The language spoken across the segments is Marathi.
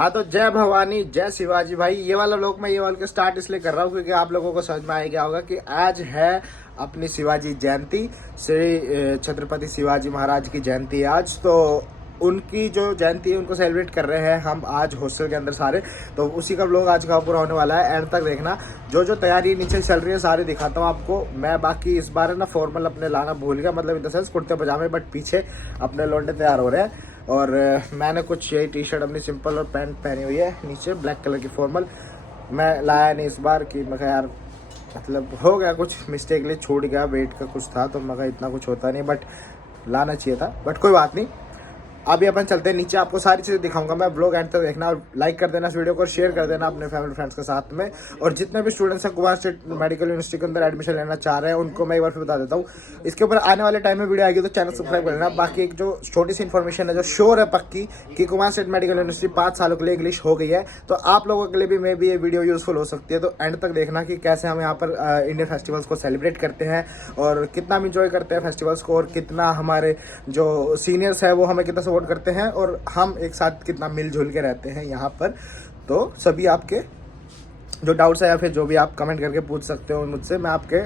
हाँ तो जय भवानी जय शिवाजी भाई। ये वाला व्लॉग मैं ये वाला के स्टार्ट इसलिए कर रहा हूँ क्योंकि आप लोगों को समझ में आ गया होगा कि आज है अपनी शिवाजी जयंती। श्री छत्रपति शिवाजी महाराज की जयंती है आज। तो उनकी जो जयंती है उनको सेलिब्रेट कर रहे हैं हम आज हॉस्टल के अंदर सारे। तो उसी का व्लॉग आज का पूरा होने वाला है, एंड तक देखना। जो जो तैयारी नीचे चल रही है सारी दिखाता हूँ आपको मैं। बाकी इस बार है ना फॉर्मल अपने लाना भूल गया, मतलब इन द सेंस कुर्ते पजामे, बट पीछे अपने लौंडे तैयार हो रहे हैं। और मैंने कुछ यही टी शर्ट अपनी सिंपल और पैंट पहनी हुई है, नीचे ब्लैक कलर की फॉर्मल। मैं लाया नहीं इस बार कि मैं यार मतलब हो गया कुछ मिस्टेकली छूट गया, वेट का कुछ था तो मैं इतना कुछ होता नहीं, बट लाना चाहिए था, बट कोई बात नहीं। अभी अपन चलते हैं नीचे, आपको सारी चीज़ें दिखाऊंगा मैं। ब्लॉग एंड तक देखना और लाइक कर देना इस वीडियो को, शेयर कर देना अपने फैमिली फ्रेंड्स के साथ में। और जितने भी स्टूडेंट्स हैं कुमार स्टेट मेडिकल यूनिवर्सिटी के अंदर एडमिशन लेना चाह रहे हैं उनको मैं एक बार फिर बता देता हूँ, इसके ऊपर आने वाले टाइम में वीडियो आएगी तो चैनल सब्सक्राइब कर लेना। बाकी एक जो छोटी सी इन्फॉर्मेशन है जो श्योर है पक्की कि कुमार स्टेट मेडिकल यूनिवर्सिटी 5 सालों के लिए इंग्लिश हो गई है, तो आप लोगों के लिए भी मे भी ये वीडियो यूजफुल हो सकती है। तो एंड तक देखना कि कैसे हम यहाँ पर इंडियन फेस्टिवल्स को सेलिब्रेट करते हैं और कितना हम इंजॉय करते हैं फेस्टिवल्स को, और कितना हमारे जो सीनियर्स है वो हमें कितना सपोर्ट करते हैं, और हम एक साथ कितना मिलजुल के रहते हैं यहाँ पर। तो सभी आपके जो डाउट्स है या फिर जो भी आप कमेंट करके पूछ सकते हो मुझसे, मैं आपके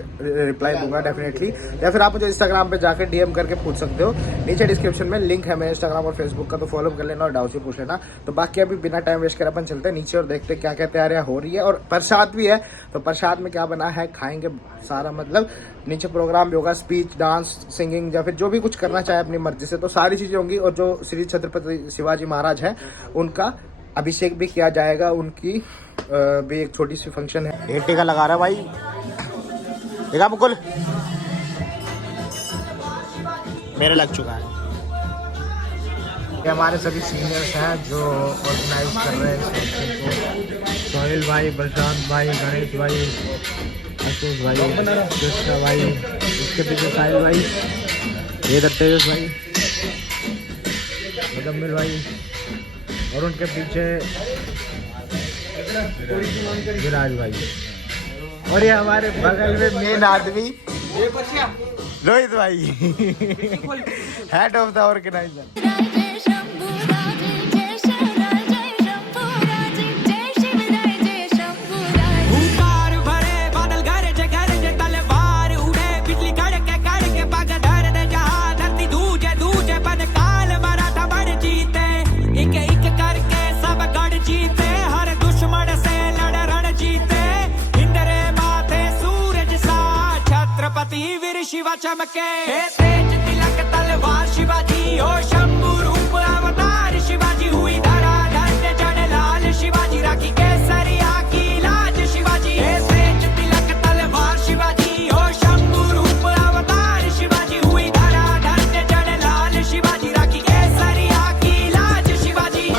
रिप्लाई दूंगा डेफिनेटली। या फिर आप मुझे इंस्टाग्राम पे जाकर डीएम करके पूछ सकते हो, नीचे डिस्क्रिप्शन में लिंक है मेरे इंस्टाग्राम और फेसबुक का, तो फॉलो कर लेना और डाउट्स भी पूछ लेना। तो बाकी अभी बिना टाइम वेस्ट कर अपन चलते हैं नीचे और देखते हैं क्या क्या तैयारियां हो रही है। और प्रसाद भी है, तो प्रसाद में क्या बना है खाएंगे सारा, मतलब नीचे प्रोग्राम भी होगा, स्पीच, डांस, सिंगिंग या फिर जो भी कुछ करना चाहे अपनी मर्जी से, तो सारी चीज़ें होंगी। और जो श्री छत्रपति शिवाजी महाराज हैं उनका अभिषेक भी किया जाएगा, उनकी भी एक छोटी सी फंक्शन है। टीका लगा रहा है भाई, देखा मुकुल मेरे लग चुका है। ये हमारे सभी सीनियर्स हैं जो ऑर्गेनाइज कर रहे हैं इस फंक्शन को। सोहेल भाई, प्रशांत भाई, गणेश भाई, आशुष भाई, कृष्णा भाई, उसके पीछे साहिल भाई, ये तेजस भाई, मुजम्मिल भाई, और उनके पीछे विराज भाई, और ये हमारे बगल में मेन आदमी रोहित भाई head of the organiser. Shiva चमके तेज तिलक तलवार शिवाजी, ओ शंभू रूप अवतार शिवाजी, हुई धरा धन्य जन लाल शिवाजी, राखी केसरिया की लाज शिवाजी, तेज तिलक तलवार शिवाजी, ओ शंभू रूप अवतार शिवाजी, हुई धरा धन्य जन लाल शिवाजी, राखी केसरिया की लाज शिवाजी।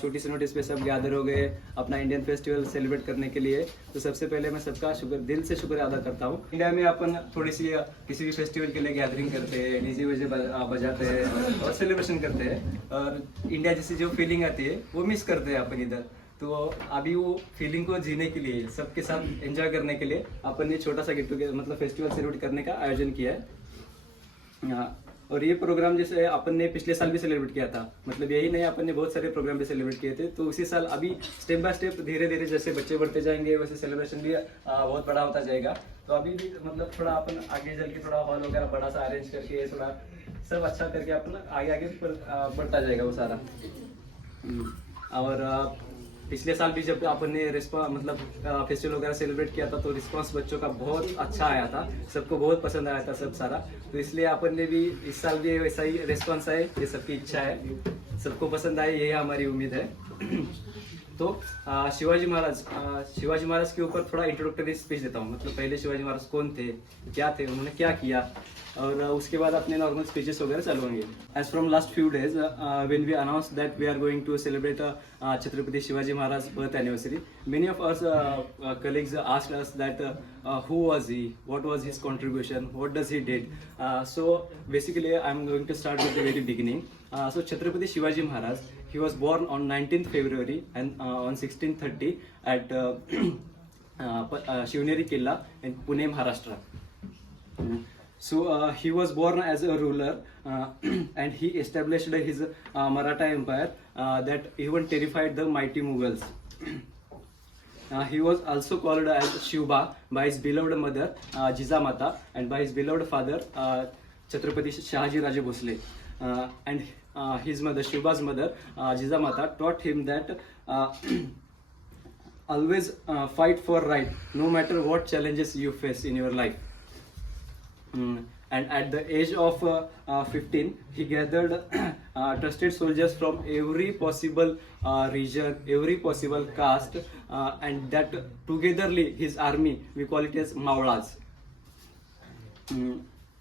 छोटी सी नोटिस पे सब गैदर हो गए अपना इंडियन फेस्टिवल सेलिब्रेट करने के लिए। तो सबसे पहले मैं सबका दिल से शुक्र अदा करता हूँ। इंडिया में अपन थोड़ी सी किसी भी फेस्टिवल के लिए गैदरिंग करते हैं, डीजे वीजे बजाते हैं और सेलिब्रेशन करते हैं, और इंडिया जैसी जो फीलिंग आती है वो मिस करते हैं अपन इधर। तो अभी वो फीलिंग को जीने के लिए, सबके साथ एंजॉय करने के लिए अपन ने छोटा सा गेट टुगेदर मतलब फेस्टिवल सेलिब्रेट करने का आयोजन किया है। और ये प्रोग्राम जैसे अपन ने पिछले साल भी सेलिब्रेट किया था, मतलब यही नहीं अपन ने बहुत सारे प्रोग्राम भी सेलिब्रेट किए थे। तो उसी साल अभी स्टेप बाय स्टेप धीरे धीरे जैसे बच्चे बढ़ते जाएंगे वैसे सेलिब्रेशन भी बहुत बड़ा होता जाएगा। तो अभी भी मतलब थोड़ा अपन आगे चल के थोड़ा हॉल वगैरह बड़ा सा अरेंज करके थोड़ा सब अच्छा करके अपना आगे आगे बढ़ता जाएगा वो सारा। और पिछले साल भी जब अपन ने मतलब फेस्टिवल वगैरह सेलिब्रेट किया था तो रिस्पांस बच्चों का बहुत अच्छा आया था, सबको बहुत पसंद आया था सब सारा। तो इसलिए अपन ने भी इस साल भी वैसा ही रिस्पांस आए, ये सबकी इच्छा है, सबको पसंद आए, यही हमारी उम्मीद है। तो शिवाजी महाराज के ऊपर थोड़ा इंट्रोडक्टरी स्पीच देता हूँ। मतलब पहले शिवाजी महाराज कौन थे, क्या थे, उन्होंने क्या किया, और उसके बाद अपने नॉर्मल स्पीचेस वगैरह चालू होंगे। As from last few days when we announce that we are going to celebrate Chhatrapati Shivaji Maharaj birth anniversary, many of us colleagues asked us that who was he, what was his contribution, what does he did. So basically I'm going to start with the very beginning. So Chhatrapati Shivaji Maharaj, he was born on 19th February and on 1630 at Shivneri Killa in Pune, Maharashtra. So he was born as a ruler and he established his Maratha Empire that even terrified the mighty Mughals. He was also called as Shivba by his beloved mother Jijamata and by his beloved father Chhatrapati Shahaji Raje Bhosle. And his mother, Shivba's mother Jijamata, taught him that always fight for right, no matter what challenges you face in your life. And at the age of 15, he gathered trusted soldiers from every possible region, every possible caste, and that togetherly his army, we call it as Maulas.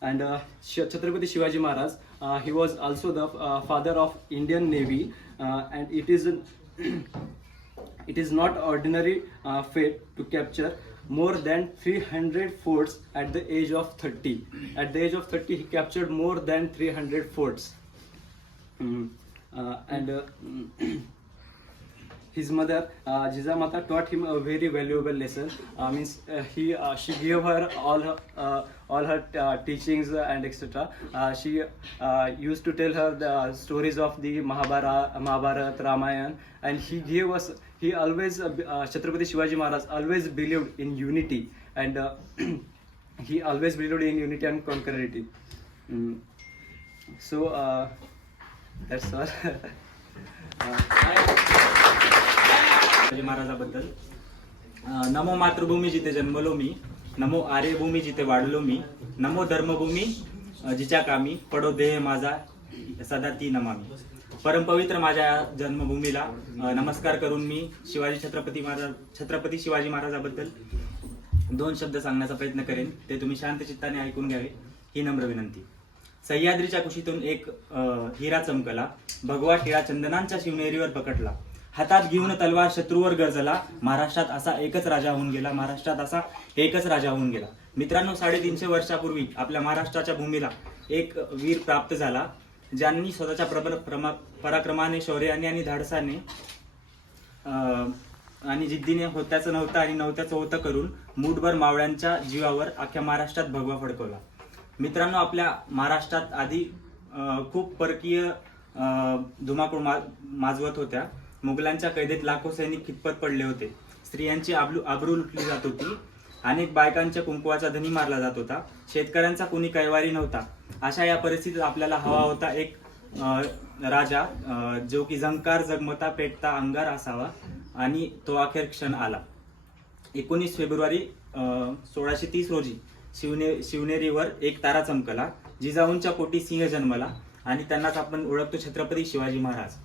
And Chhatrapati Shivaji Maharaj, he was also the father of Indian Navy, and it is not ordinary fate to capture more than 300 forts at the age of 30. At the age of 30, he captured more than 300 forts. And his mother, Jijamata, taught him a very valuable lesson. She gave her all her teachings and etc. She used to tell her the stories of the Mahabharata, Ramayana, and he always, Chhatrapati Shivaji Maharaj always believed in unity, and he always believed in unity and conquerority. So that's all. Shivaji महाराजाबद्दल नमो मातृभूमी जिथे जन्मलो मी, नमो आर्यभूमी जिथे वाढलो मी, नमो धर्मभूमी जिच्या कामी, पडो देह माझा सदा ती नमामी. परमपवित्र माझ्या जन्मभूमीला नमस्कार करून मी छत्रपती शिवाजी महाराजाबद्दल दोन शब्द सांगण्याचा प्रयत्न करेन. ते तुम्ही शांत चित्ताने ऐकून घ्यावे ही नम्र विनंती. सह्याद्रीच्या कुशीतून एक हिरा चमकला, भगवा टिळा चंदनांच्या शिवनेरीवर पकडला, हातात घेऊन तलवार शत्रूवर गरजला, महाराष्ट्रात असा एकच राजा होऊन गेला, महाराष्ट्रात असा एकच राजा होऊन गेला. मित्रांनो, 350 वर्षापूर्वी आपल्या महाराष्ट्राच्या भूमीला एक वीर प्राप्त झाला, ज्यांनी स्वतःच्या पराक्रमाने, शौर्याने आणि धाडसाने आणि जिद्दीने होत्याचं नव्हतं आणि नव्हत्याचं होतं करून मूठभर मावळ्यांच्या जीवावर अख्ख्या महाराष्ट्रात भगवा फडकवला. मित्रांनो, आपल्या महाराष्ट्रात आधी खूप परकीय धुमाकूळ माजवत होत्या. मुघलांच्या कैदेत लाखो सैनिक खितपत पडले होते. स्त्रियांची आबरू लुटली जात होती. अनेक बायकांच्या कुंकवाचा धनी मारला जात होता. शेतकऱ्यांचा कोणी कैवारी नव्हता. अशा या परिस्थितीत आपल्याला हवा होता एक राजा, जो की झंकार जगमता पेटता अंगार असावा, आणि तो अखेर क्षण आला. 19 फेब्रुवारी 1630 रोजी शिवनेरीवर एक तारा चमकला. जिजाऊंच्या पोटी सिंह जन्मला, आणि त्यांनाच आपण ओळखतो छत्रपती शिवाजी महाराज.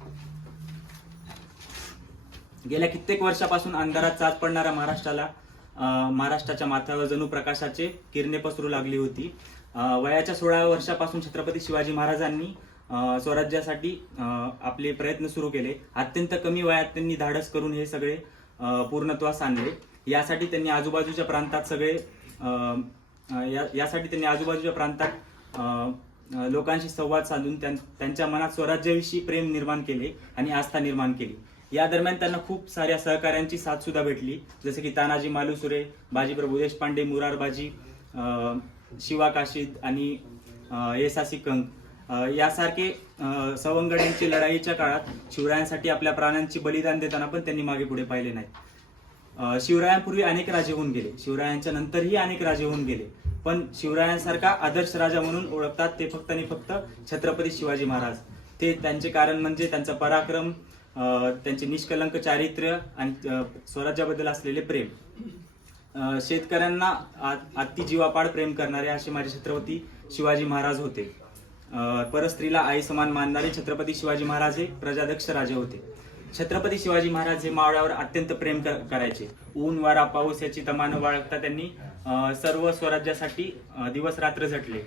गेल्या कित्येक वर्षापासून अंधारात चाच पडणाऱ्या महाराष्ट्राच्या माथ्यावर जणू प्रकाशाचे किरणे पसरू लागली होती. वयाच्या 16व्या वर्षापासून छत्रपती शिवाजी महाराजांनी स्वराज्यासाठी आपले प्रयत्न सुरू केले. अत्यंत कमी वयात त्यांनी धाडस करून हे सगळे पूर्णत्वास आणले. यासाठी त्यांनी आजूबाजूच्या प्रांतात लोकांशी संवाद साधून त्यांच्या मनात स्वराज्याविषयी प्रेम निर्माण केले आणि आस्था निर्माण केली. या दरम्यान त्यांना खूप साऱ्या सहकाऱ्यांची साथ सुद्धा भेटली, जसे की तानाजी मालुसरे, बाजीप्रभू देशपांडे, मुरारबाजी, शिवा काशीद आणि येसासी कंक यासारखे सवंगड्यांची लढाईच्या काळात शिवरायांसाठी आपल्या प्राणांची बलिदान देताना पण त्यांनी मागे पुढे पाहिले नाही. शिवरायांपूर्वी अनेक राजे होऊन गेले, शिवरायांच्या नंतरही अनेक राजे होऊन गेले, पण शिवरायांसारखा आदर्श राजा म्हणून ओळखतात ते फक्त आणि फक्त छत्रपती शिवाजी महाराज. ते त्यांचे कारण म्हणजे त्यांचा पराक्रम, त्यांचे निष्कलंक चारित्र्य आणि स्वराज्याबद्दल असलेले प्रेम. शेतकऱ्यांना अति जीवापाड प्रेम करणारे असे माझे छत्रपती शिवाजी महाराज होते. परस्त्रीला आई समान मानणारे छत्रपती शिवाजी महाराज हे प्रजादक्ष राजे होते. छत्रपती शिवाजी महाराज हे मावळ्यावर अत्यंत प्रेम करायचे. ऊन वारा पाऊस याची तमा न बाळगता त्यांनी सर्व स्वराज्यासाठी दिवस रात्र झटले.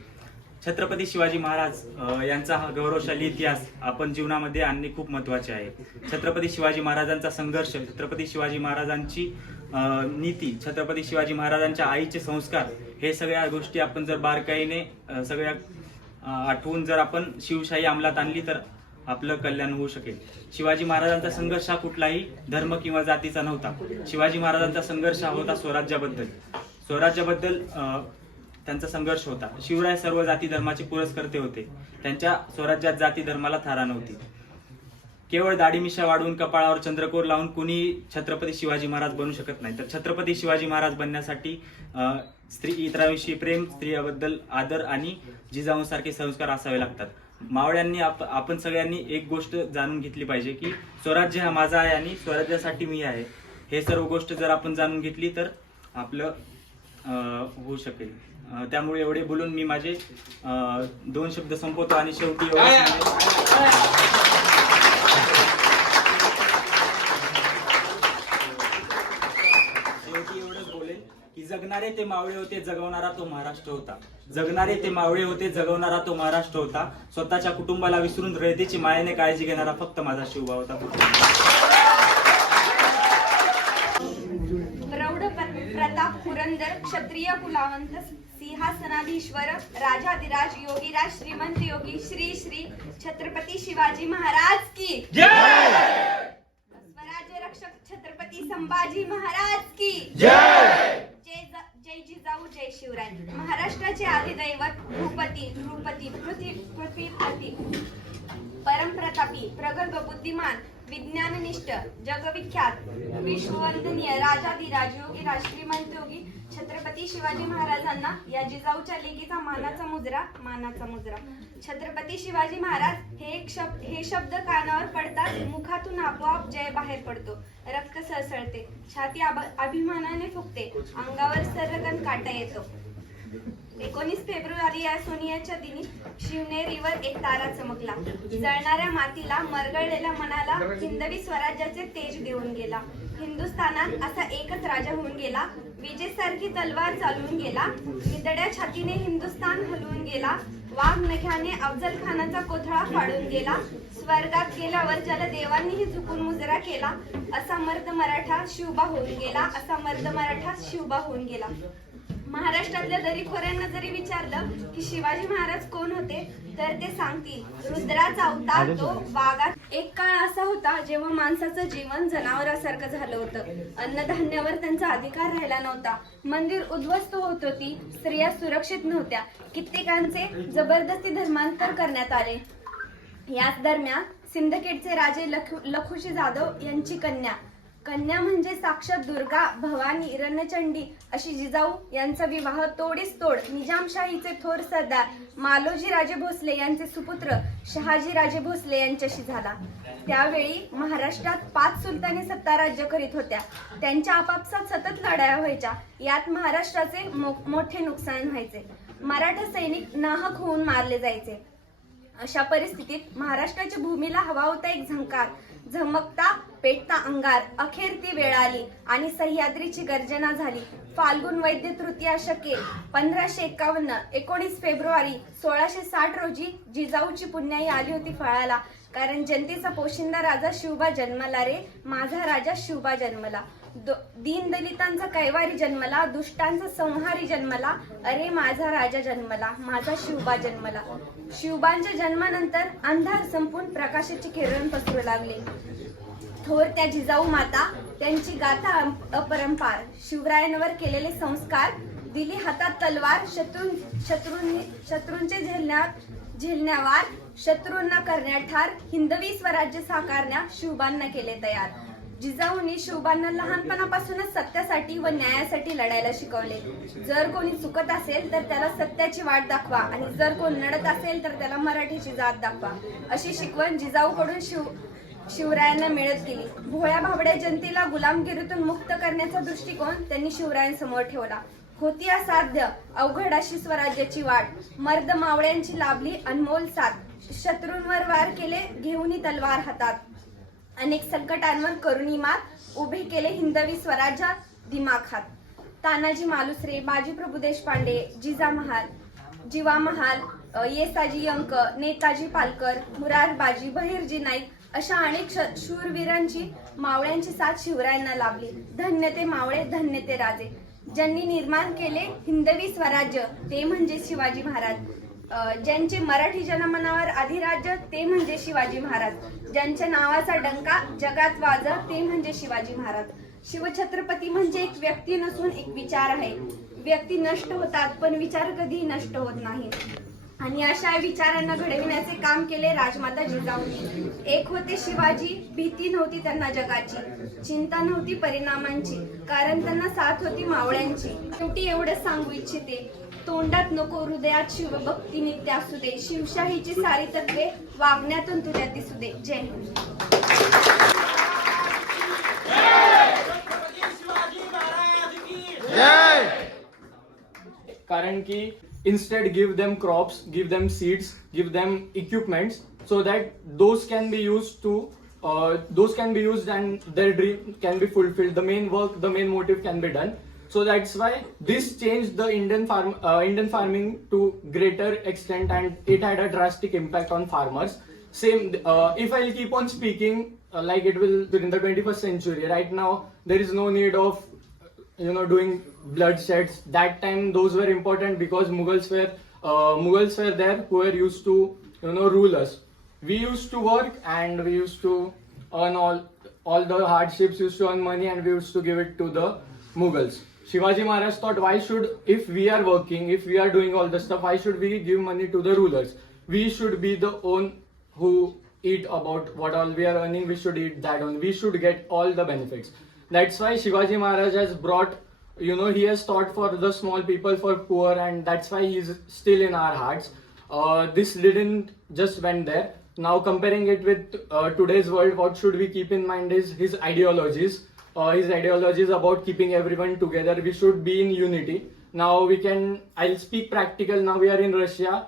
छत्रपती शिवाजी महाराज यांचा हा गौरवशाली इतिहास आपण जीवनामध्ये आणणे खूप महत्त्वाचे आहे. छत्रपती शिवाजी महाराजांचा संघर्ष, छत्रपती शिवाजी महाराजांची नीती, छत्रपती शिवाजी महाराजांच्या आईचे संस्कार, हे सगळ्या गोष्टी आपण जर बारकाईने सगळ्या आठवून जर आपण शिवशाही अंमलात आणली तर आपलं कल्याण होऊ शकेल. शिवाजी महाराजांचा संघर्ष हा कुठलाही धर्म किंवा जातीचा नव्हता. शिवाजी महाराजांचा संघर्ष हा होता स्वराज्याबद्दल त्यांचा संघर्ष होता. शिवराय सर्व जाती धर्माचे पुरस्कर्ते होते. त्यांच्या स्वराज्यात जाती धर्माला थारा नव्हती. केवळ दाढी मिशा वाढवून कपाळावर चंद्रकोर लावून कुणी छत्रपती शिवाजी महाराज बनू शकत नाही. तर छत्रपती शिवाजी महाराज बनण्यासाठी इतरांविषयी प्रेम, स्त्रियाबद्दल आदर आणि जिजाऊंसारखे संस्कार असावे लागतात. मावळ्यांनी आपण सगळ्यांनी एक गोष्ट जाणून घेतली पाहिजे की स्वराज्य हा माझा आहे आणि स्वराज्यासाठी मी आहे. हे सर्व गोष्ट जर आपण जाणून घेतली तर आपलं होऊ शकेल. त्यामुळे एवढे बोलून मी माझे 2 शब्द संपवतो आणि शेवटी एवढंच बोलेल की जगणारे ते मावळे होते, जगवणारा तो महाराष्ट्र होता. जगणारे ते मावळे होते, जगवणारा तो महाराष्ट्र होता. स्वतःच्या कुटुंबाला विसरून रयतेची मायेने काळजी घेणारा फक्त माझा शिवबा होता. प्रौढ प्रताप पुरंदर क्षत्रिय कुलावंत सिंहासनाधीश्वर राजाधिराज योगीराज श्रीमंत योगी श्री श्री छत्रपती शिवाजी महाराज की जय. स्वराज्य रक्षक छत्रपती संभाजी महाराज की जय. जय जिजाऊ, जय शिवराय. महाराष्ट्राचे आदिदैवत भूपती, नृपती, पृथ्वीपती, परमप्रतापी, प्रगल्भ, बुद्धिमान, विज्ञाननिष्ठ, जगविख्यात, विश्ववंदनीय राजाधिराज योगीराज श्रीमंत योगी छत्रपती शिवाजी महाराजांना या जिजाऊच्या लेकीचा मानाचा मुजरा. छत्रपती शिवाजी महाराज हे शब्द कानावर पडतात, मुखातून आपोआप जय बाहेर पडतो. रक्त सळसळते, छाती अभिमानाने फुगते, अंगावर सर्रकन काटा येतो. 19 फेब्रुवारी या सोनियाच्या दिनी शिवनेरीवर एक तारा चमकला. जळणाऱ्या मातीला, मरगळलेल्या मनाला हिंदवी स्वराज्याचे तेज देऊन गेला. हिंदुस्थानात असा एकच राजा होऊन गेला. विजेसारखी तलवार चालवून गेला. निदड्या छातीने हिंदुस्थान हलवून गेला. वाघ नख्याने अफजल खानाचा कोथळा फाडून गेला. स्वर्गात गेल्यावर ज्याला देवांनीही झुकून मुजरा केला, असा मर्द मराठा शिवबा होऊन गेला. होऊन गेला. महाराष्ट्रातल्या दरीखोऱ्यांना जरी विचारलं की शिवाजी महाराज कोण होते तर ते सांगतील, रुद्राचा अवतार तो वाघा. एक काळ असा होता जेव्हा माणसाचं जीवन जनावरासारखं झालं होतं. अन्नधान्यावर त्यांचा अधिकार राहिला नव्हता. मंदिर उद्ध्वस्त होत होती. स्त्रिया सुरक्षित नव्हत्या. कित्येकांचे जबरदस्ती धर्मांतर करण्यात आले. याच दरम्यान सिंदखेडचे राजे लखुशी जाधव यांची कन्या म्हणजे साक्षात दुर्गा, भवानी, रणचंडी अशी जिजाऊ यांचा विवाह तोडीस तोड निजामशाहीचे थोर सरदार मालोजी राजे भोसले यांचे सुपुत्र शहाजी राजे भोसले यांच्याशी झाला. त्यावेळी महाराष्ट्रात 5 सुलतानी सत्ता राज्य करीत होत्या. त्यांच्या आपापसात सतत लढाया व्हायच्या. यात महाराष्ट्राचे मोठे नुकसान व्हायचे. मराठा सैनिक नाहक होऊन मारले जायचे. अशा परिस्थितीत महाराष्ट्राच्या भूमीला हवा होता एक झंकार. झमकता पेटता अंगार. अखेर ती वेळ आली आणि सह्याद्रीची गर्जना झाली. फाल्गुन वैद्य तृतीया शके 1551. 19 फेब्रुवारी 1660 रोजी जिजाऊची पुण्याई आली होती फळाला. कारण जनतेचा पोशिंदा राजा शिवबा जन्मला रे, माझा राजा शिवबा जन्मला. दीनदलितांचा कैवारी जन्मला, दुष्टांचा संहारी जन्मला. अरे माझा राजा जन्मला, माझा शिवबा जन्मला. शिवबांच्या जन्मानंतर अंधार संपून प्रकाशाची किरण पसरू लागले. थोर त्या जिजाऊ माता, त्यांची गाथा अपरंपार. शिवरायांवर केलेले संस्कार, दिली हातात तलवार. शत्रूंचे झेलण्यावार, शत्रूंना करण्या ठार. हिंदवी स्वराज्य साकारण्या शिवबांना केले तयार. जिजाऊंनी शिवबांना लहानपणापासूनच सत्यासाठी व न्यायासाठी लढायला शिकवले. जर कोणी चुकत असेल तर त्याला सत्याची वाट दाखवा आणि जर कोण लढत असेल तर त्याला मराठीची जात दाखवा, अशी शिकवण जिजाऊकडून शिवरायांना मिळत गेली. भोळ्या भाबड्या जनतेला गुलामगिरीतून मुक्त करण्याचा दृष्टिकोन त्यांनी शिवरायांसमोर ठेवला. होती असाध्य अवघड अशी स्वराज्याची वाट, मर्द मावळ्यांची लाभली अनमोल साथ, शत्रूंवर वार केले घेऊनी तलवार हातात, अनेक संकटांवर करुणी मात, उभे केले हिंदवी स्वराज्य दिमाखात. तानाजी मालुसरे, बाजीप्रभू देशपांडे, जीवा महाल, येसाजी अंक, नेताजी पालकर, मुरारबाजी, बहिर्जी नाईक अशा अनेक शूरवीरांची मावळ्यांची साथ शिवरायांना लाभली. धन्य ते मावळे, धन्य ते राजे, ज्यांनी निर्माण केले हिंदवी स्वराज्य ते म्हणजे शिवाजी महाराज. ज्यांचे मराठी जनमनावर अधिराज्य ते म्हणजे शिवाजी महाराज. ज्यांच्या नावाचा डंका जगात वाजत ते म्हणजे शिवाजी महाराज. शिवछत्रपती म्हणजे एक व्यक्ती नसून एक विचार आहे. व्यक्ती नष्ट होतात पण विचार कधी नष्ट होत नाही आणि अशा विचारांना घडविण्याचे काम केले राजमाता जिजाऊंनी. एक होते शिवाजी, भीती नव्हती त्यांना जगाची, चिंता नव्हती परिणामांची, कारण त्यांना साथ होती मावळ्यांची. शेवटी एवढं सांगू इच्छिते, तोंडात नको हृदयात शिवभक्ती नित्य असू दे. शिवशाहीची सारी तत्वे वागण्यातून तुला दिसू दे. जय हिंद. कारण की instead give them crops, give them seeds, give them equipments so that those can be used and their dream can be fulfilled. The main work, the main motive can be done. So that's why this changed the Indian farming to greater extent, and it had a drastic impact on farmers. Same, if I'll keep on speaking like it will in the 21st century, right now there is no need of doing bloodsheds. That time those were important because Mughals were there who were used to rule us. We used to work and we used to earn all the hardships, used to earn money, and we used to give it to the Mughals. Shivaji Maharaj thought, why should, if we are working, if we are doing all the stuff, why should we give money to the rulers? We should be the one who eat about what all we are earning. We should eat that on. We should get all the benefits. That's why Shivaji Maharaj has brought, he has taught for the small people, for poor, and that's why he's still in our hearts. This didn't just went there. Now comparing it with today's world, what should we keep in mind is his ideologies. His ideologies about keeping everyone together. We should be in unity. Now I'll speak practical. Now we are in Russia.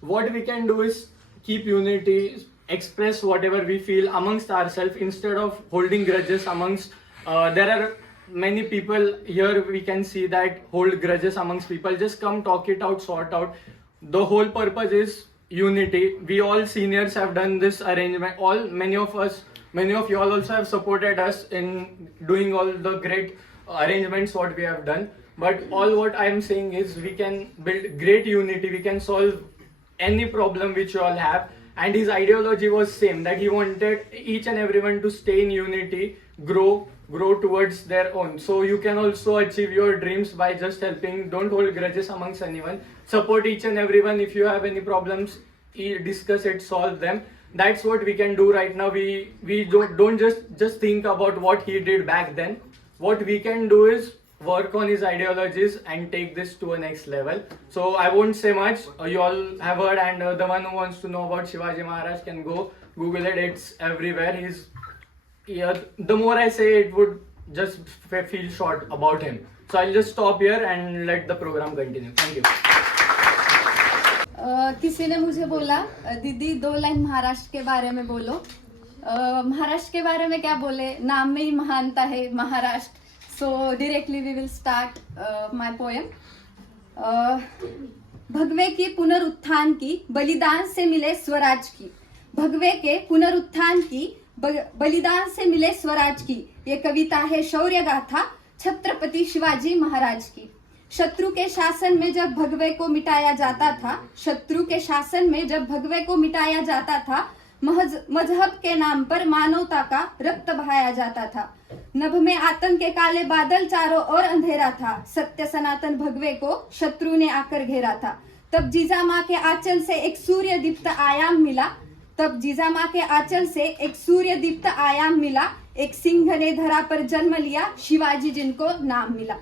What we can do is keep unity, express whatever we feel amongst ourselves instead of holding grudges amongst. There are many people here we can see that hold grudges amongst people. Just come, talk it out, sort out. The whole purpose is unity. We all seniors have done this arrangement. Many of you all also have supported us in doing all the great arrangements what we have done. But all what I am saying is we can build great unity. We can solve any problem which you all have. And his ideology was same, that he wanted each and everyone to stay in unity, grow towards their own. So you can also achieve your dreams by just helping. Don't hold grudges amongst anyone. Support each and everyone. If you have any problems, discuss it, solve them. That's what we can do right now. We don't just think about what he did back then. What we can do is work on his ideologies and take this to a next level. So I won't say much. You all have heard, and the one who wants to know about Shivaji Maharaj can go Google it. It's everywhere. The more I say, it would just feel short about him. So I'll just stop here and let the program continue. Thank you. किसी ने मुझे बोला, दीदी 2 लाइन महाराष्ट्र के बारे में बोलो. महाराष्ट्र के बारे में क्या बोले, नाम में ही महानता है Maharashtra. So directly we will start my poem. भगवे की पुनरुत्थान की, बलिदान से मिले स्वराज की. भगवे के पुनरुत्थान की, बलिदान से मिले स्वराज की. ये कविता है शौर्य गाथा छत्रपति शिवाजी महाराज की. शत्रु के शासन में जब भगवे को मिटाया जाता था, मजहब के नाम पर मानवता का रक्त बहाया जाता था. नभ में आतंक के काले बादल चारों ओर अंधेरा था. सत्य सनातन भगवे को शत्रु ने आकर घेरा था. तब जीजामां के आंचल से एक सूर्य दीप्त आयाम मिला. एक सिंह ने धरा पर जन्म लिया, शिवाजी जिनको नाम मिला।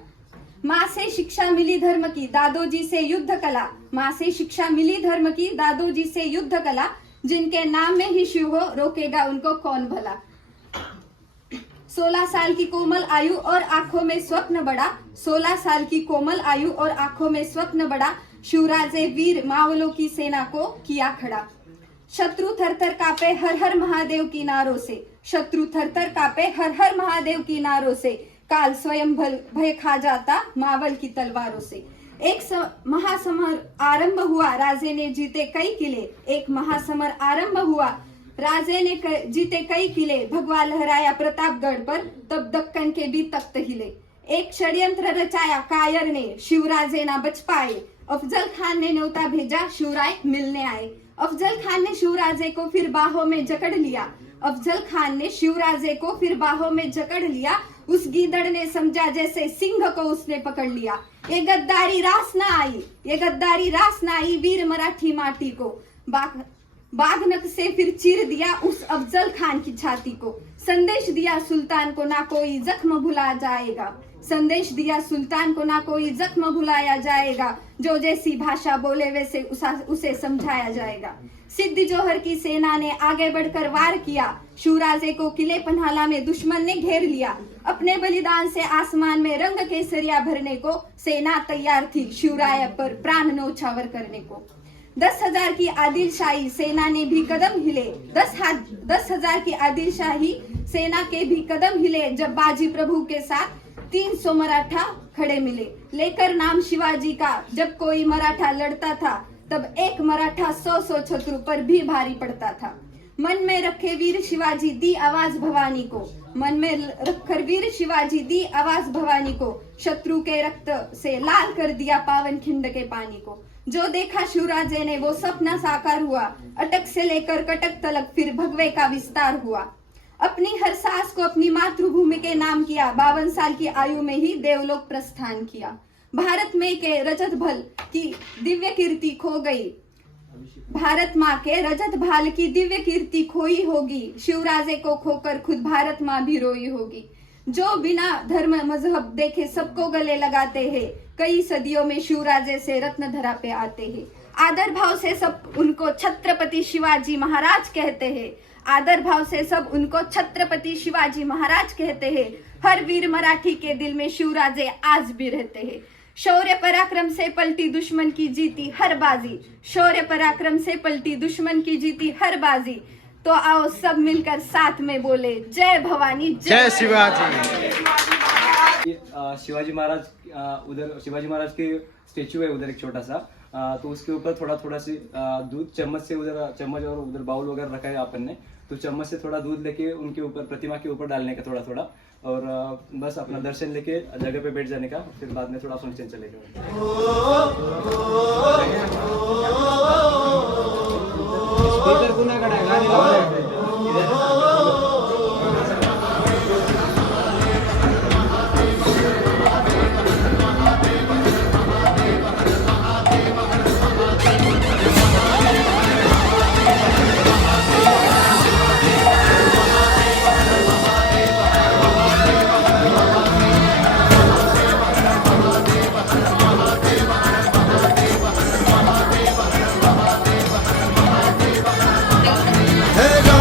माँ से शिक्षा मिली धर्म की, दादोजी से युद्ध कला। माँ से शिक्षा मिली धर्म की, दादोजी से युद्ध कला। जिनके नाम में ही शिव हो, रोकेगा उनको कौन भला। 16 साल की कोमल आयु और आंखों में स्वप्न बड़ा। 16 साल की कोमल आयु और आंखों में स्वप्न बड़ा। शिवराजे वीर मावलों की सेना को किया खड़ा। शत्रु थरथर कापे हर हर महादेव की नारों से। शत्रु थरथर कापे हर हर महादेव की नारों से। काल स्वयं भय खा जाता मावल की तलवारों से। एक महासमर आरंभ हुआ, राजे ने जीते कई किले। एक महासमर आरंभ हुआ, राजे ने जीते कई किले। भगवा लहराया प्रतापगढ़ पर, तब दक्कन के भी तख्त हिले। एक षड्यंत्र रचाया कायर ने, शिवराजे ना बच पाए। अफजल खान ने न्योता भेजा, शिवराय मिलने आए। अफजल खान ने शिवराजे को फिर बाहों में जकड़ लिया। अफजल खान ने शिवराजे को फिर बाहों में जकड़ लिया। उस गीदड़ ने समझा जैसे सिंह को उसने पकड़ लिया। ये गद्दारी रास ना आई, ये गद्दारी रास ना आई, वीर मराठी माटी को। बागनक से फिर चीर दिया उस अफजल खान की छाती को। संदेश दिया सुल्तान को, ना कोई जख्म भुला जाएगा। संदेश दिया सुल्तान को, ना कोई जख्म भुलाया जाएगा। जो जैसी भाषा बोले वैसे उसे समझाया जाएगा। सिद्ध जौहर की सेना ने आगे बढ़कर वार किया। शिवराजे को किले पन्हाला में दुश्मन ने घेर लिया। अपने बलिदान से आसमान में रंग केसरिया भरने को सेना तैयार थी, शिवराय पर प्राण न्यौछावर करने को। 10,000 की आदिलशाही सेना ने भी कदम हिले। 10,000 की आदिलशाही सेना के भी कदम हिले, जब बाजी प्रभु के साथ 300 मराठा खड़े मिले। लेकर नाम शिवाजी का जब कोई मराठा लड़ता था, तब एक मराठा 100 शत्रु पर भी भारी पड़ता था। मन में रखे वीर शिवाजी दी आवाज भवानी को। मन में रखकर वीर शिवाजी दी आवाज भवानी को। शत्रु के रक्त से लाल कर दिया पावन खिंड के पानी को। जो देखा शिवराजे ने वो सपना साकार हुआ। अटक से लेकर कटक तलक फिर भगवे का विस्तार हुआ। अपनी हर सांस को अपनी मातृभूमि के नाम किया। 52 साल की आयु में ही देवलोक प्रस्थान किया। भारत में के रजत भल की दिव्य कीर्ति खो गई। भारत माँ के रजत भाल की दिव्य कीर्ति खोई होगी। शिवराजे को खोकर खुद भारत माँ भी रोई होगी। जो बिना धर्म मजहब देखे सबको गले लगाते हैं, कई सदियों में शिवराजे से रत्न धरा पे आते हैं। आदर भाव से सब उनको छत्रपति शिवाजी महाराज कहते हैं। आदर भाव से सब उनको छत्रपति शिवाजी महाराज कहते हैं। हर वीर मराठी के दिल में शिवराजे आज भी रहते हैं। शौर्य पराक्रम से पलटी दुश्मन की जीती हर बाजी। शौर्य पराक्रम से पलटी दुश्मन की जीती हर बाजी। तो आओ सब मिलकर साथ में बोले, जय भवानी जय शिवाजी। शिवाजी महाराज उधर शिवाजी महाराज के स्टेचू है उधर एक छोटा सा, तो उसके ऊपर थोड़ा सी दूध चम्मच से उधर चम्मच और उधर बाउल वगैरह रखा है अपन ने, तो चम्मच से थोड़ा दूध लेके उनके ऊपर प्रतिमा के ऊपर डालने का थोड़ा और बस अपना दर्शन लेके जगह पे बैठ जाने का, फिर बाद में थोड़ा फंक्शन चलेगा। Hey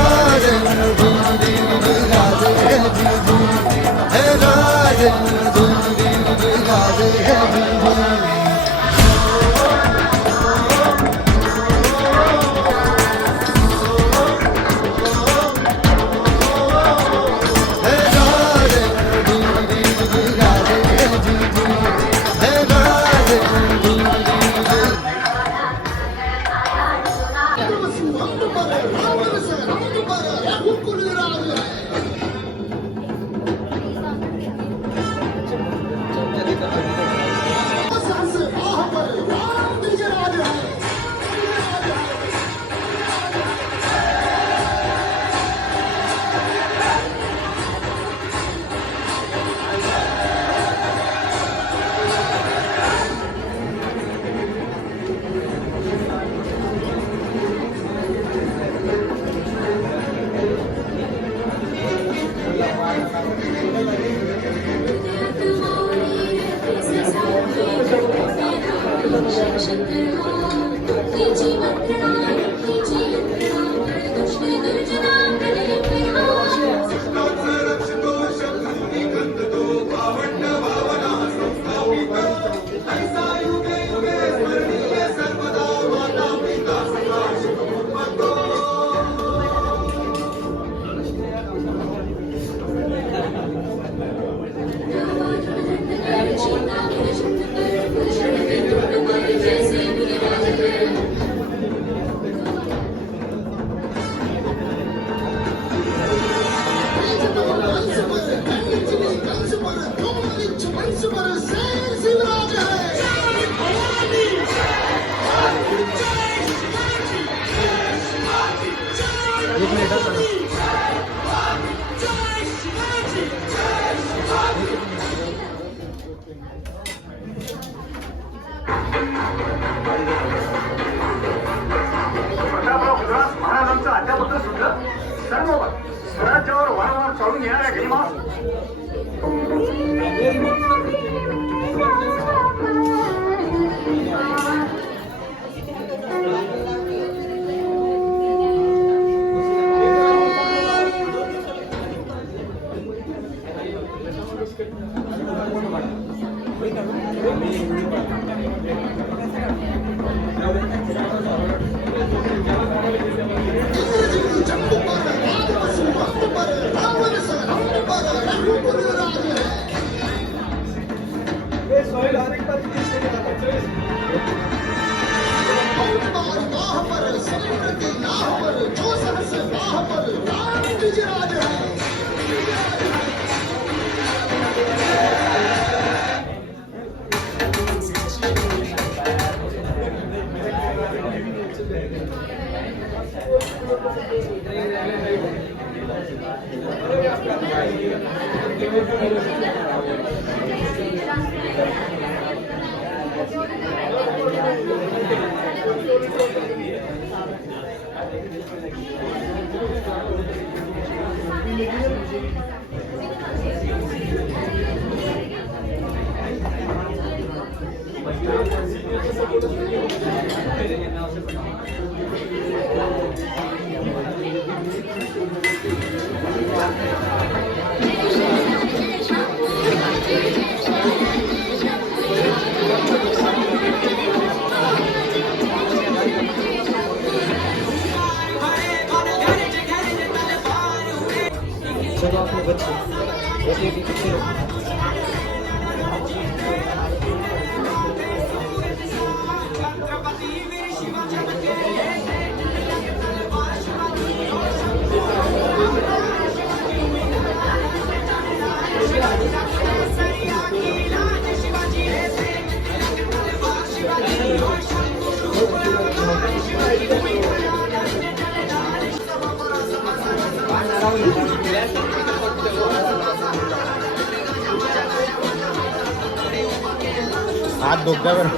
हाथ दुख गया मेरा,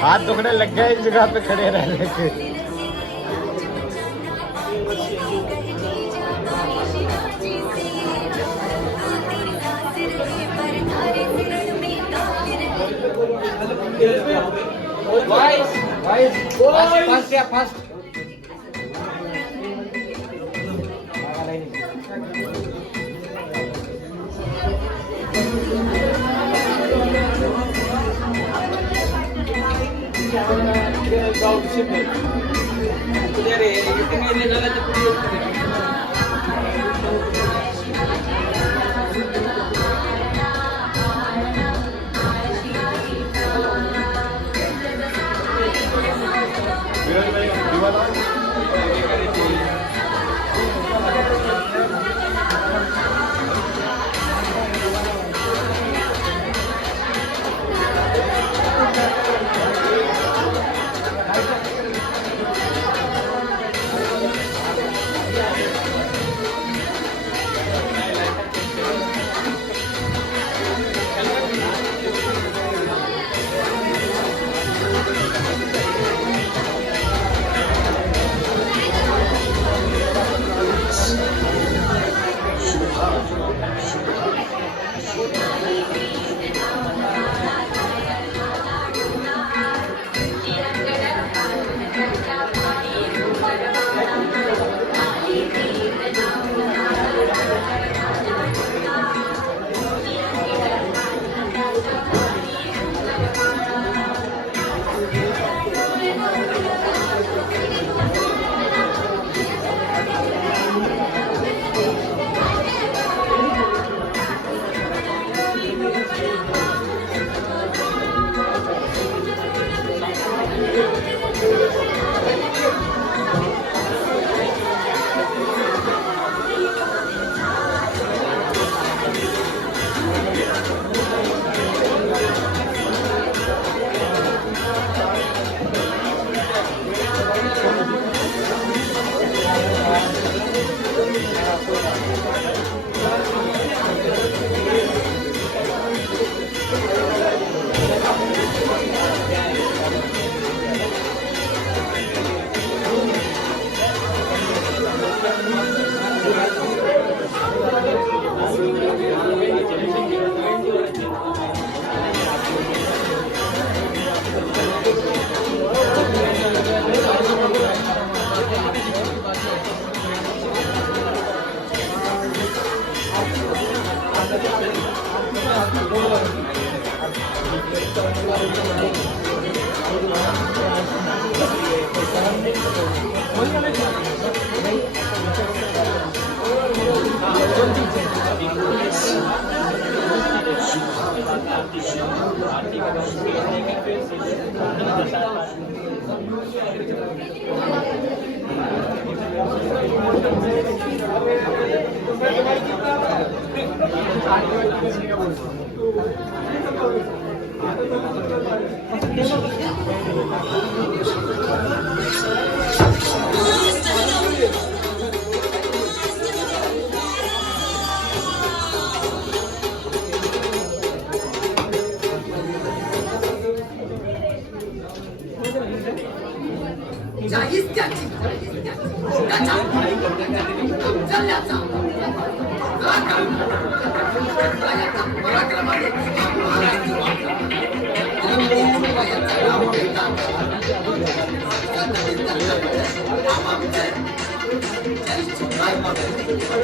हाथ दुखने लग गया इस जगह पे खड़े रहने के।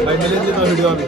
भाई मिलेंगे तो वीडियो अभी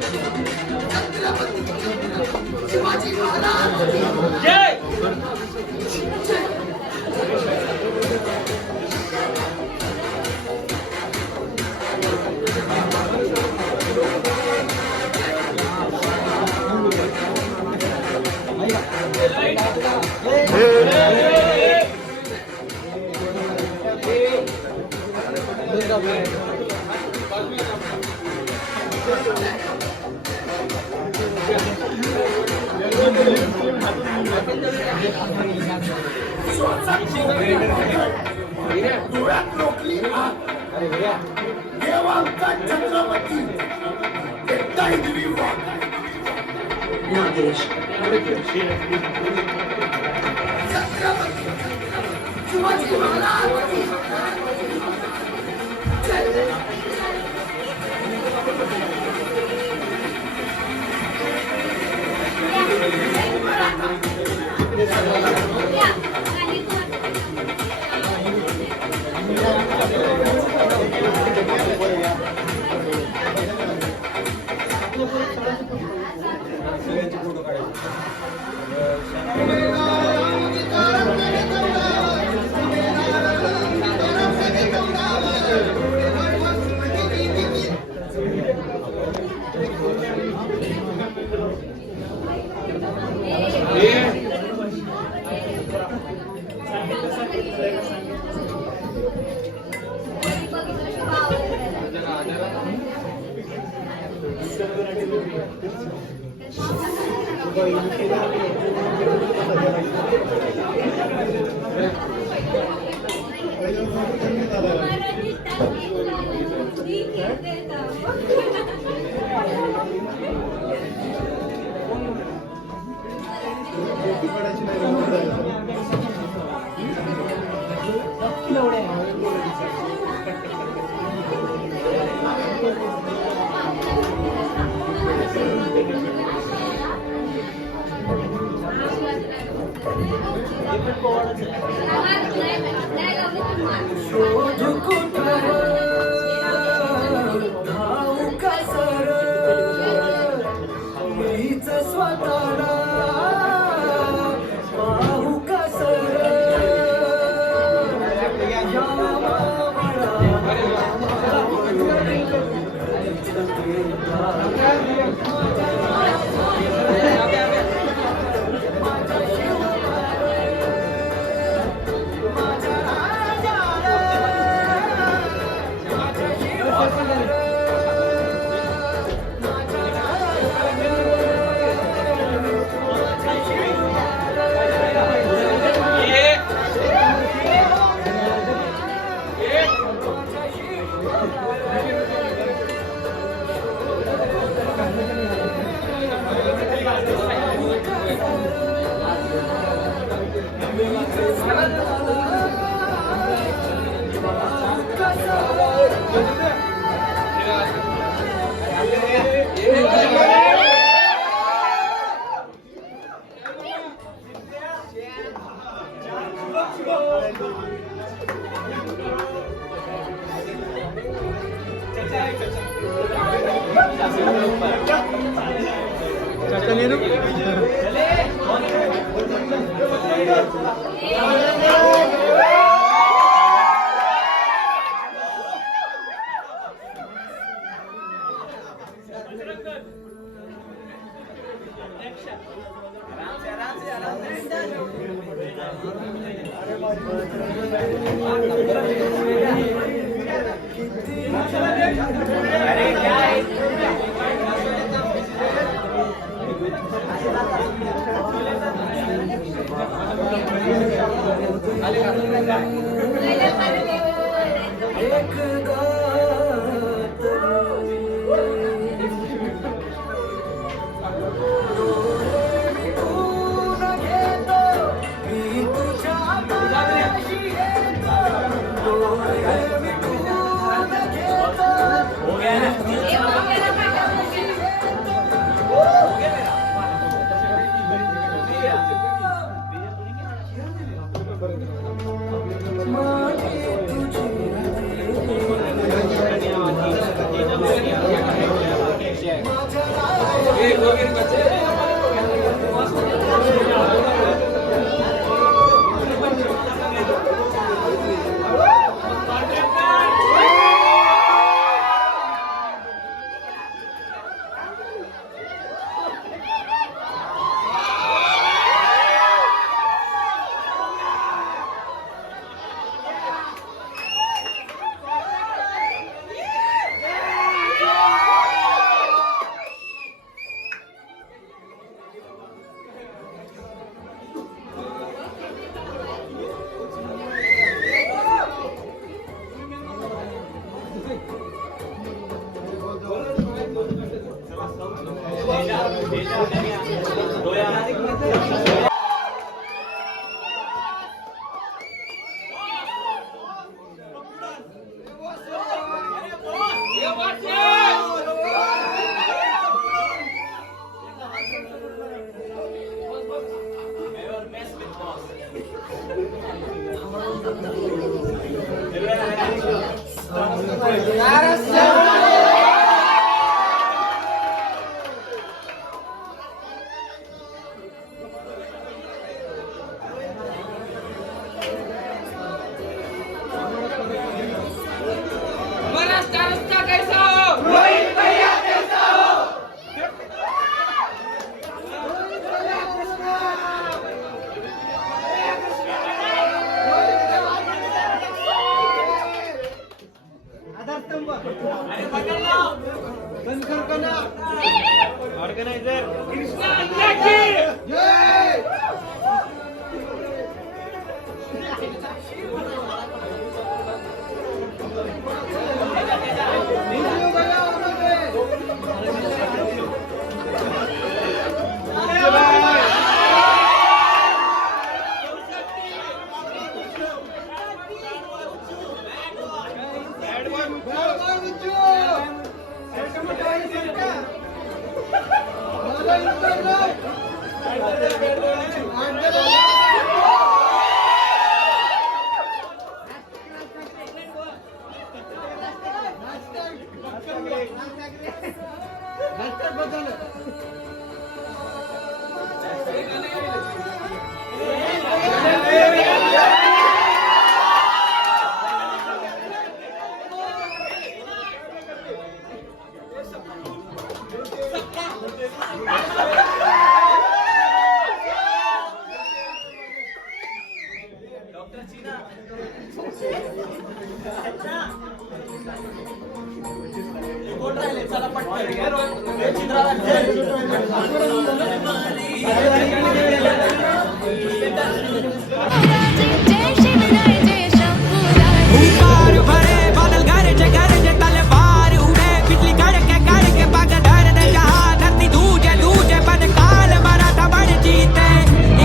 हुंकार भरे बादल गरजे गरजे तलवार उड़े बिजली कड़के पग धर दे जहां धरती दूजे दूजे बन काल मराठा बड़ जीते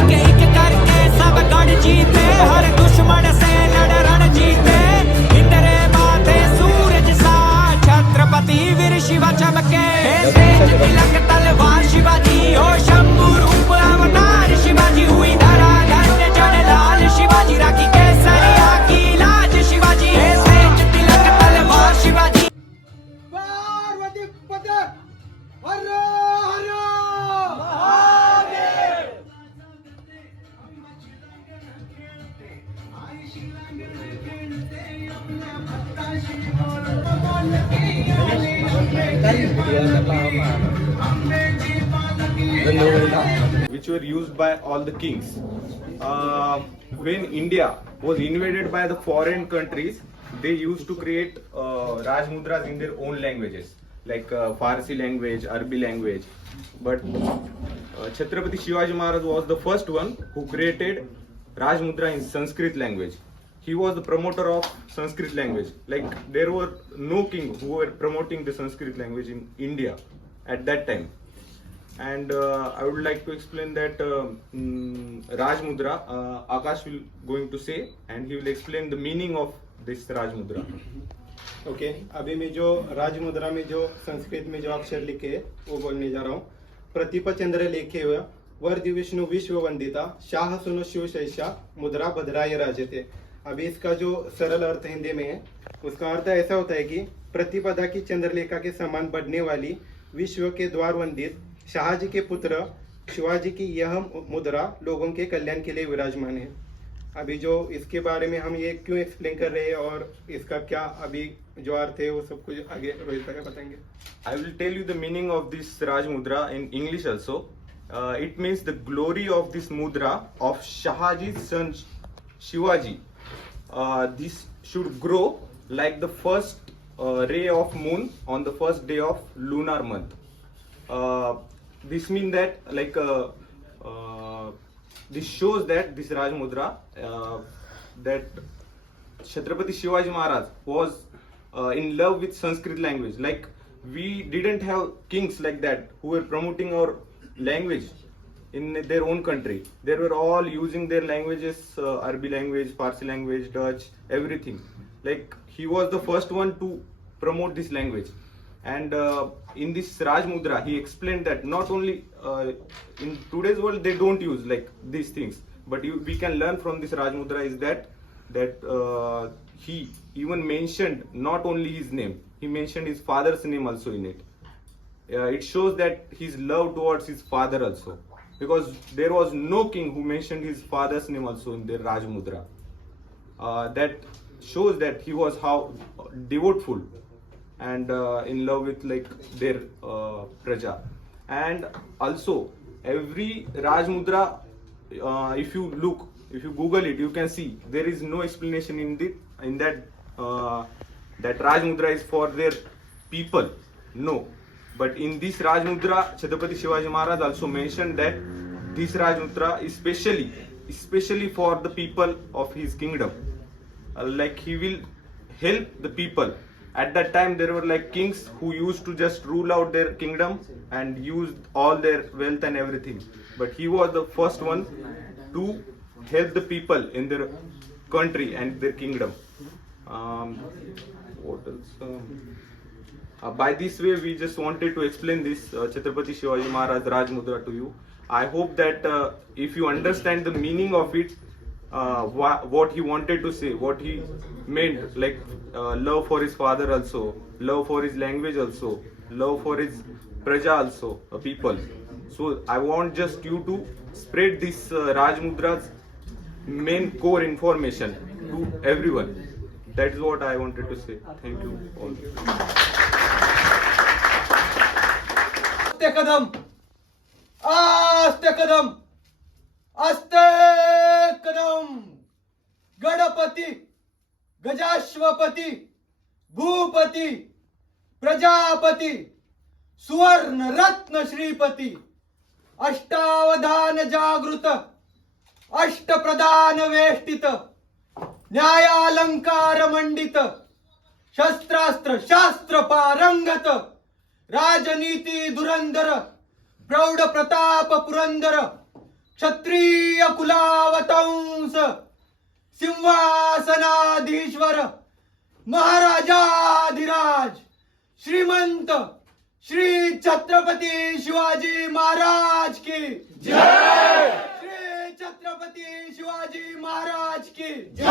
एक एक करके सब गढ़ जीते हर दुश्मन से लड़ रण जीते इंद्रे माथे सूरज सा छत्रपति वीर शिवा चमके तेज तिलक तलवार शिवाजी हो शंभू रूप अवतार which were used by all the kings. When India was invaded by the foreign countries, they used to create Raj Mudras in their own languages, like Farsi language, Arabic language. But Chhatrapati Shivaji Maharaj was the first one who created Raj Mudra in Sanskrit language. He was the promoter of Sanskrit language. Like there were no king who were promoting the Sanskrit language in India at that time. And I would like to explain that Raj Mudra, Akash will going to say, and he will explain the meaning of this Raj Mudra. Okay अभी मैं जो राज मुद्रा में जो संस्कृत में जो अक्षर लिखे वो बोलने जा रहा हूँ। प्रतिप चंद्र लेखे हुआ वर्धि विष्णु विश्व वंदिता शाह सुनो शिव शैषा मुद्रा भद्राय राजते। अभी इसका जो सरल अर्थ हिंदी में है उसका अर्थ ऐसा होता है कि प्रतिपदा की चंद्रलेखा के समान बढ़ने वाली विश्व के द्वार वंदित शाहजी के पुत्र शिवाजी की यह मुद्रा लोगों के कल्याण के लिए विराजमान है। अभी जो इसके बारे में हम ये क्यों एक्सप्लेन कर रहे हैं और इसका क्या अभी जो अर्थ है वो सब कुछ आगे रोहित भैया बताएंगे। I will tell you the meaning of this Raj Mudra in English also. It means the glory of this mudra of Shahaji's son Shivaji. This should grow like the first ray of moon on the first day of lunar month. This means that like this shows that this Raj Mudra that Chhatrapati Shivaji Maharaj was in love with Sanskrit language. Like we didn't have kings like that who were promoting our language in their own country. They were all using their languages, Arabic language, Farsi language, Dutch, everything. Like he was the first one to promote this language. And in this Raj Mudra, he explained that not only in today's world they don't use like these things, but we can learn from this Raj Mudra is that he even mentioned not only his name, he mentioned his father's name also in it. It shows that his love towards his father also, because there was no king who mentioned his father's name also in the Raj Mudra. That shows that he was how devoteful and in love with like their praja. And also every Raj Mudra, if you Google it, you can see there is no explanation in that Raj Mudra is for their people. No. But in this Raj Mudra, Chhatrapati Shivaji Maharaj also mentioned that this Raj Mudra is especially for the people of his kingdom. Like he will help the people. At that time there were like kings who used to just rule out their kingdom and used all their wealth and everything. But he was the first one to help the people in their country and their kingdom. What else? By this way we just wanted to explain this Chhatrapati Shivaji Maharaj Raj Mudra to you. I hope that if you understand the meaning of it, what he wanted to say, what he meant, like love for his father also, love for his language also, love for his praja also, people. So I want just you to spread this Raj Mudra's main core information to everyone. That is what I wanted to say. Thank you all. आस्ते कदम गणपति गजाश्वपति भूपति प्रजापति सुवर्ण रत्न श्रीपति अष्टावधान जागृत अष्ट प्रदान वेष्टित न्यायालंकार मंडित शस्त्रास्त्र शास्त्र पारंगत राजनीति धुरंधर प्रौढ़ प्रताप पुरंदर क्षत्रिय कुलावतंस सिंहासनाधीश्वर महाराजाधिराज श्रीमंत श्री छत्रपति शिवाजी महाराज की जय। श्री छत्रपति शिवाजी महाराज की जय।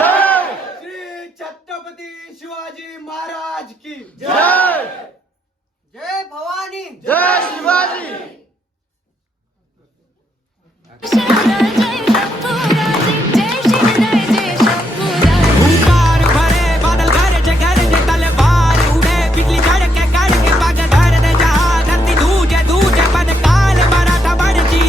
श्री छत्रपति शिवाजी महाराज की जय। जय भवानी जय शिवाजी। हुंकार भरे बादल गरजे गरजे तलवार उड़े बिजली कड़के कड़के पग धर दे जहां धरती दूजे दूजे बन काल मराठा बढ़ जी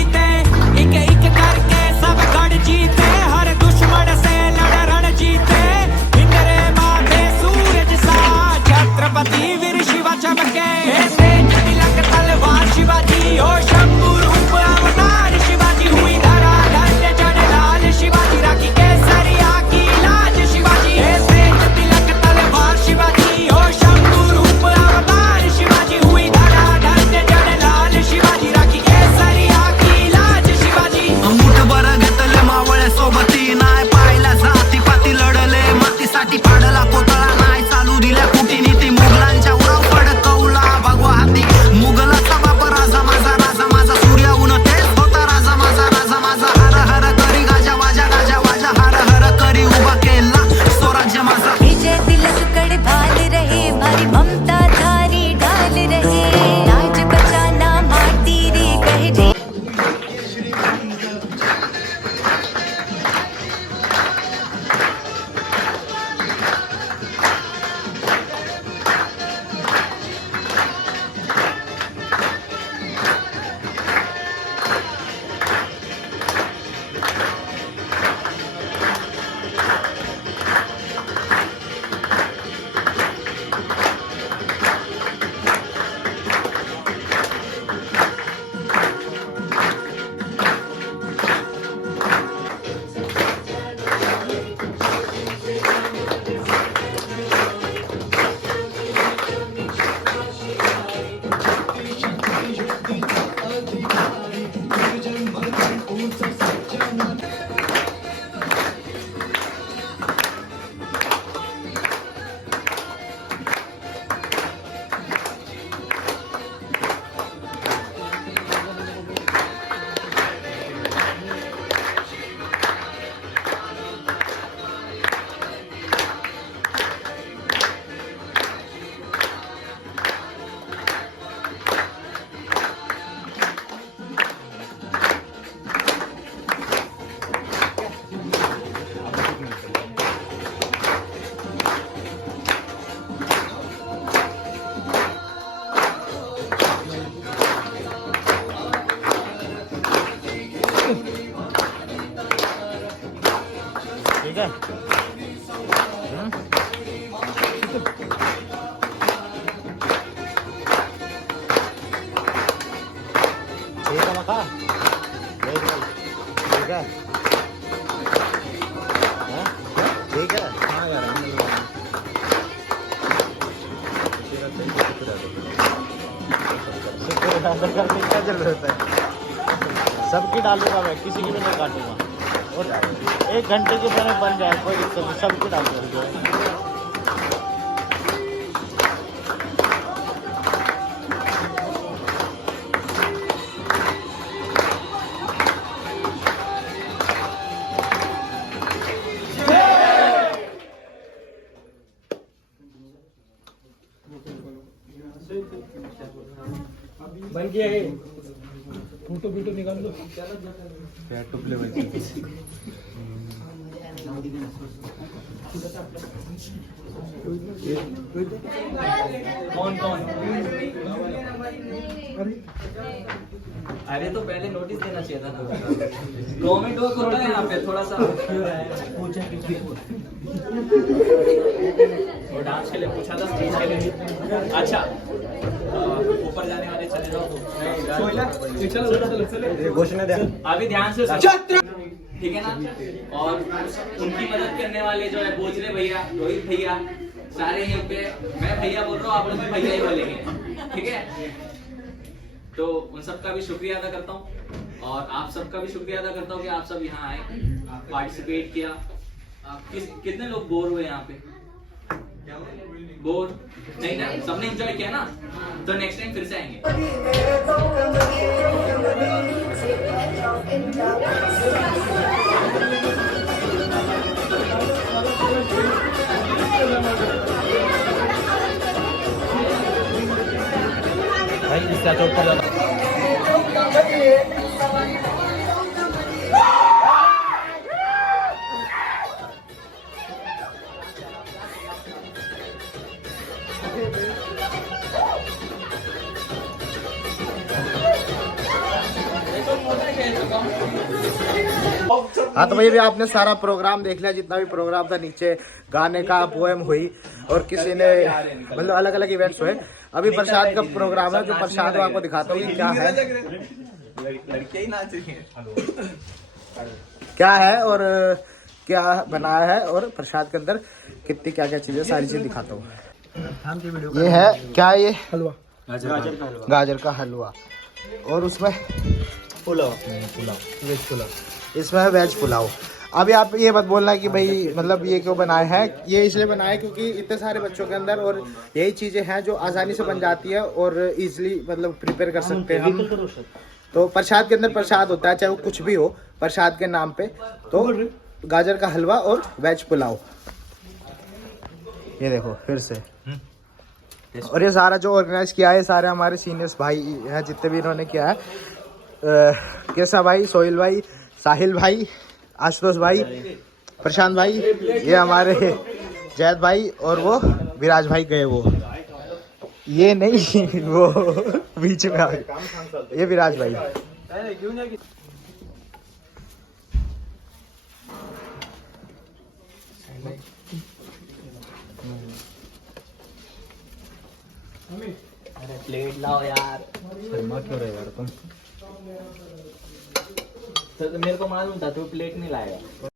देखा ठीक है ठीक है। हाँ यार शुक्र अदा करने की क्या जरूरत है। सबकी डालूंगा मैं, किसी की भी नहीं काटूंगा। और 1 घंटे के समय बन जाए कोई दिक्कत नहीं, सबकी डालूंगा। बन गया है। फोटो वीटो निकाल लो। कौन कौन? अरे तो पहले नोटिस देना चाहिए था ना। कमेंट वर्क हो रहा है यहाँ पे थोड़ा सा। और डांस के लिए पूछा था, स्टेज के लिए। अच्छा ऊपर जाने वाले चले जाओ। घोषणा दे अभी ध्यान से ठीक है ना। और उनकी मदद करने वाले जो है बोचरे भैया, रोहित भैया, सारे यहीं पे। मैं भैया बोल रहा हूँ, आप लोग भी भैया ही बोलेंगे, ठीक है। तो उन सबका भी शुक्रिया अदा करता हूँ और आप सबका भी शुक्रिया अदा करता हूँ कि आप सब यहाँ आए, पार्टिसिपेट किया। कितने लोग बोर हुए यहाँ पे? बोर नहीं ना, सबने एंजॉय किया ना, तो नेक्स्ट टाइम फिर से आएंगे। भाई इसका तो ऊपर जाना। हाँ तो भैया भी आपने सारा प्रोग्राम देख लिया, जितना भी प्रोग्राम था। नीचे गाने का पोएम हुई और किसी ने मतलब अलग अलग इवेंट्स हुए। अभी प्रसाद का प्रोग्राम है, जो प्रसाद मैं आपको दिखाता हूँ क्या है, लड़कियां ही नाच रही हैं। क्या है और क्या बनाया है और प्रसाद के अंदर कितनी क्या क्या चीजें, सारी चीज दिखाता हूँ। ये है क्या, ये हलवा, गाजर का हलवा। और उसमें पुलाव, वेज पुलाव, इसमें है वेज पुलाव। अभी आप ये मत बोलना कि भाई मतलब ये क्यों बनाए हैं। ये इसलिए बनाए क्योंकि इतने सारे बच्चों के अंदर और यही चीजें हैं जो आसानी से बन जाती है और इजीली मतलब प्रिपेयर कर सकते हैं हम। तो प्रसाद के अंदर प्रसाद होता है, चाहे वो कुछ भी हो प्रसाद के नाम पे। तो गाजर का हलवा और वेज पुलाव, ये देखो फिर से। और ये सारा जो ऑर्गेनाइज किया है, सारे हमारे सीनियर्स भाई हैं जितने भी इन्होंने किया है। केसा भाई, सोहिल भाई, साहिल भाई, आशुतोष भाई, प्रशांत भाई, ये हमारे जैद भाई, और वो विराज भाई गए वो, ये नहीं वो बीच में आ गए, ये विराज भाई। अरे प्लेट लाओ यार। शर्मा क्यों रहे यार तुम? तो मेरे को मालूम था तू प्लेट नहीं लाएगा।